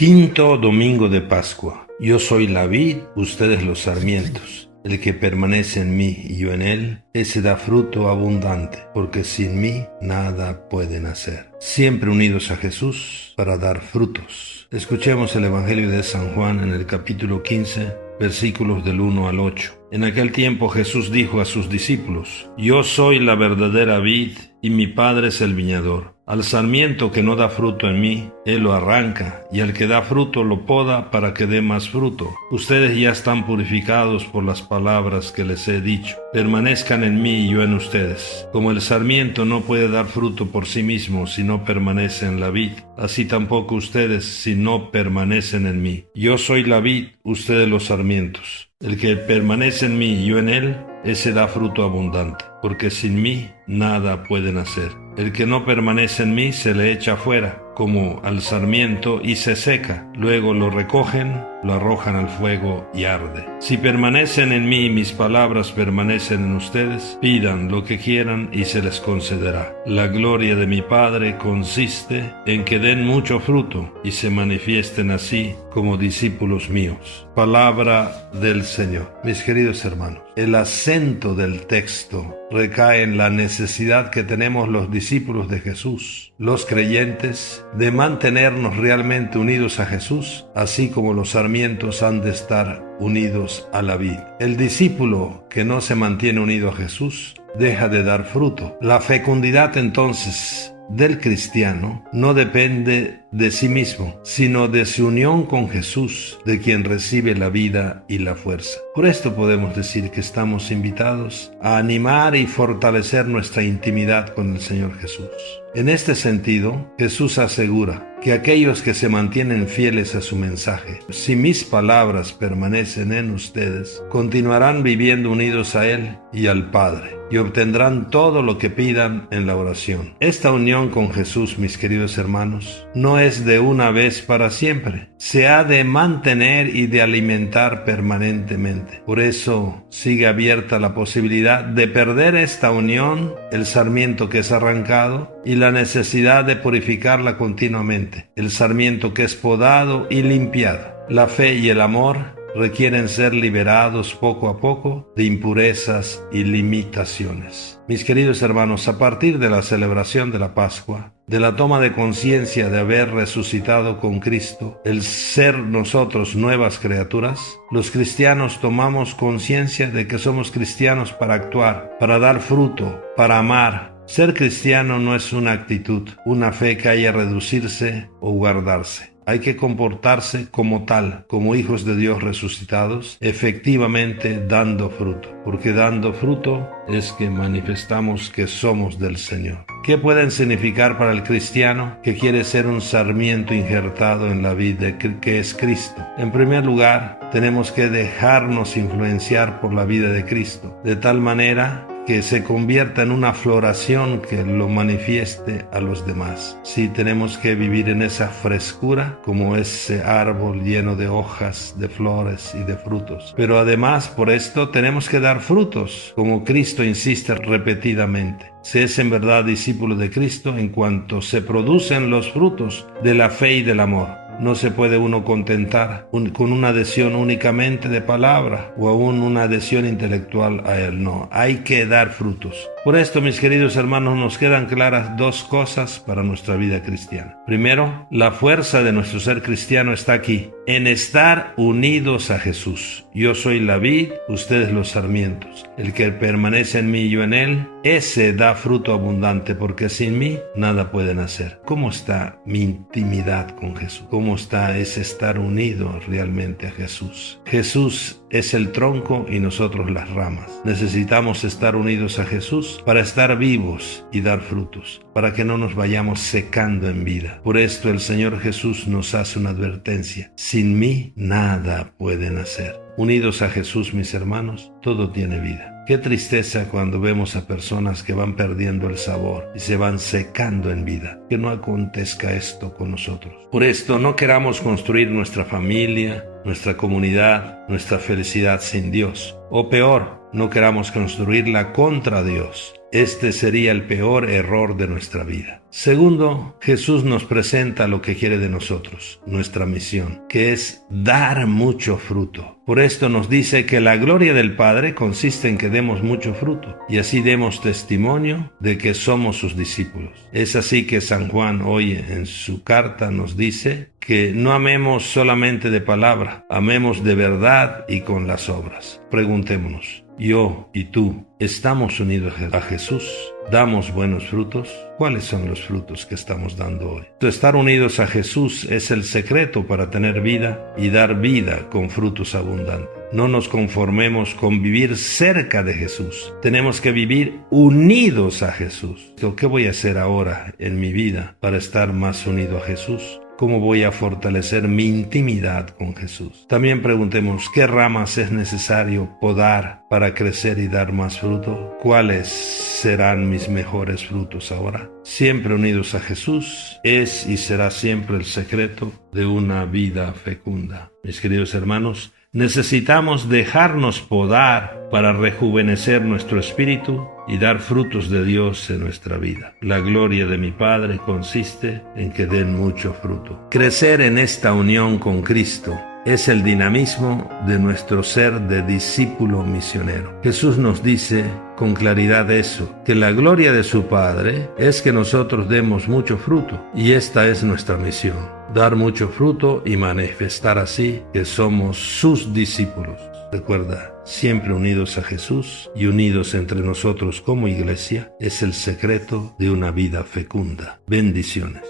Quinto domingo de Pascua. Yo soy la vid, ustedes los sarmientos. El que permanece en mí y yo en él, ese da fruto abundante, porque sin mí nada pueden hacer. Siempre unidos a Jesús para dar frutos. Escuchemos el Evangelio de San Juan en el capítulo 15, versículos del 1 al 8. En aquel tiempo Jesús dijo a sus discípulos: Yo soy la verdadera vid y mi Padre es el viñador. Al sarmiento que no da fruto en mí, Él lo arranca, y al que da fruto lo poda para que dé más fruto. Ustedes ya están purificados por las palabras que les he dicho. Permanezcan en mí y yo en ustedes. Como el sarmiento no puede dar fruto por sí mismo si no permanece en la vid, así tampoco ustedes si no permanecen en mí. Yo soy la vid, ustedes los sarmientos. El que permanece en mí y yo en él, ese da fruto abundante, porque sin mí nada pueden hacer. El que no permanece en mí se le echa fuera, como al sarmiento, y se seca. Luego lo recogen, lo arrojan al fuego y arde. Si permanecen en mí y mis palabras permanecen en ustedes, pidan lo que quieran y se les concederá. La gloria de mi Padre consiste en que den mucho fruto y se manifiesten así como discípulos míos. Palabra del Señor. Mis queridos hermanos, el acento del texto recae en la necesidad que tenemos los discípulos de Jesús, los creyentes, de mantenernos realmente unidos a Jesús, así como los sarmientos han de estar unidos a la vid. El discípulo que no se mantiene unido a Jesús deja de dar fruto. La fecundidad entonces del cristiano no depende de sí mismo, sino de su unión con Jesús, de quien recibe la vida y la fuerza. Por esto podemos decir que estamos invitados a animar y fortalecer nuestra intimidad con el Señor Jesús. En este sentido, Jesús asegura que aquellos que se mantienen fieles a su mensaje, si mis palabras permanecen en ustedes, continuarán viviendo unidos a Él y al Padre, y obtendrán todo lo que pidan en la oración. Esta unión con Jesús, mis queridos hermanos, no es de una vez para siempre. Se ha de mantener y de alimentar permanentemente. Por eso sigue abierta la posibilidad de perder esta unión, el sarmiento que es arrancado, y la necesidad de purificarla continuamente, el sarmiento que es podado y limpiado. La fe y el amor requieren ser liberados poco a poco de impurezas y limitaciones. Mis queridos hermanos, a partir de la celebración de la Pascua, de la toma de conciencia de haber resucitado con Cristo, el ser nosotros nuevas criaturas, los cristianos tomamos conciencia de que somos cristianos para actuar, para dar fruto, para amar. Ser cristiano no es una actitud, una fe que haya reducirse o guardarse. Hay que comportarse como tal, como hijos de Dios resucitados, efectivamente dando fruto, porque dando fruto es que manifestamos que somos del Señor. ¿Qué pueden significar para el cristiano que quiere ser un sarmiento injertado en la vida que es Cristo? En primer lugar, tenemos que dejarnos influenciar por la vida de Cristo, de tal manera que se convierta en una floración que lo manifieste a los demás. Sí, tenemos que vivir en esa frescura como ese árbol lleno de hojas, de flores y de frutos. Pero además, por esto tenemos que dar frutos, como Cristo insiste repetidamente. Se es en verdad discípulo de Cristo en cuanto se producen los frutos de la fe y del amor. No se puede uno contentar con una adhesión únicamente de palabra o aún una adhesión intelectual a Él. No, hay que dar frutos. Por esto, mis queridos hermanos, nos quedan claras dos cosas para nuestra vida cristiana. Primero, la fuerza de nuestro ser cristiano está aquí, en estar unidos a Jesús. Yo soy la vid, ustedes los sarmientos. El que permanece en mí y yo en él, ese da fruto abundante, porque sin mí nada pueden hacer. ¿Cómo está mi intimidad con Jesús? ¿Cómo está ese estar unido realmente a Jesús? Jesús es el tronco y nosotros las ramas. Necesitamos estar unidos a Jesús para estar vivos y dar frutos, para que no nos vayamos secando en vida. Por esto el Señor Jesús nos hace una advertencia: sin mí nada pueden hacer. Unidos a Jesús, mis hermanos, todo tiene vida. Qué tristeza cuando vemos a personas que van perdiendo el sabor y se van secando en vida. Que no acontezca esto con nosotros. Por esto no queramos construir nuestra familia, nuestra comunidad, nuestra felicidad sin Dios. O peor, no queramos construirla contra Dios. Este sería el peor error de nuestra vida. Segundo, Jesús nos presenta lo que quiere de nosotros, nuestra misión, que es dar mucho fruto. Por esto nos dice que la gloria del Padre consiste en que demos mucho fruto, y así demos testimonio de que somos sus discípulos. Es así que San Juan hoy en su carta nos dice que no amemos solamente de palabra, amemos de verdad y con las obras. Preguntémonos, yo y tú, ¿estamos unidos a Jesús? ¿Damos buenos frutos? ¿Cuáles son los frutos que estamos dando hoy? Estar unidos a Jesús es el secreto para tener vida y dar vida con frutos abundantes. No nos conformemos con vivir cerca de Jesús. Tenemos que vivir unidos a Jesús. ¿Qué voy a hacer ahora en mi vida para estar más unido a Jesús? ¿Cómo voy a fortalecer mi intimidad con Jesús? También preguntemos, ¿qué ramas es necesario podar para crecer y dar más fruto? ¿Cuáles serán mis mejores frutos ahora? Siempre unidos a Jesús es y será siempre el secreto de una vida fecunda. Mis queridos hermanos, necesitamos dejarnos podar para rejuvenecer nuestro espíritu y dar frutos de Dios en nuestra vida. La gloria de mi Padre consiste en que den mucho fruto. Crecer en esta unión con Cristo es el dinamismo de nuestro ser de discípulo misionero. Jesús nos dice con claridad eso, que la gloria de su Padre es que nosotros demos mucho fruto, y esta es nuestra misión, dar mucho fruto y manifestar así que somos sus discípulos. Recuerda, siempre unidos a Jesús y unidos entre nosotros como iglesia es el secreto de una vida fecunda. Bendiciones.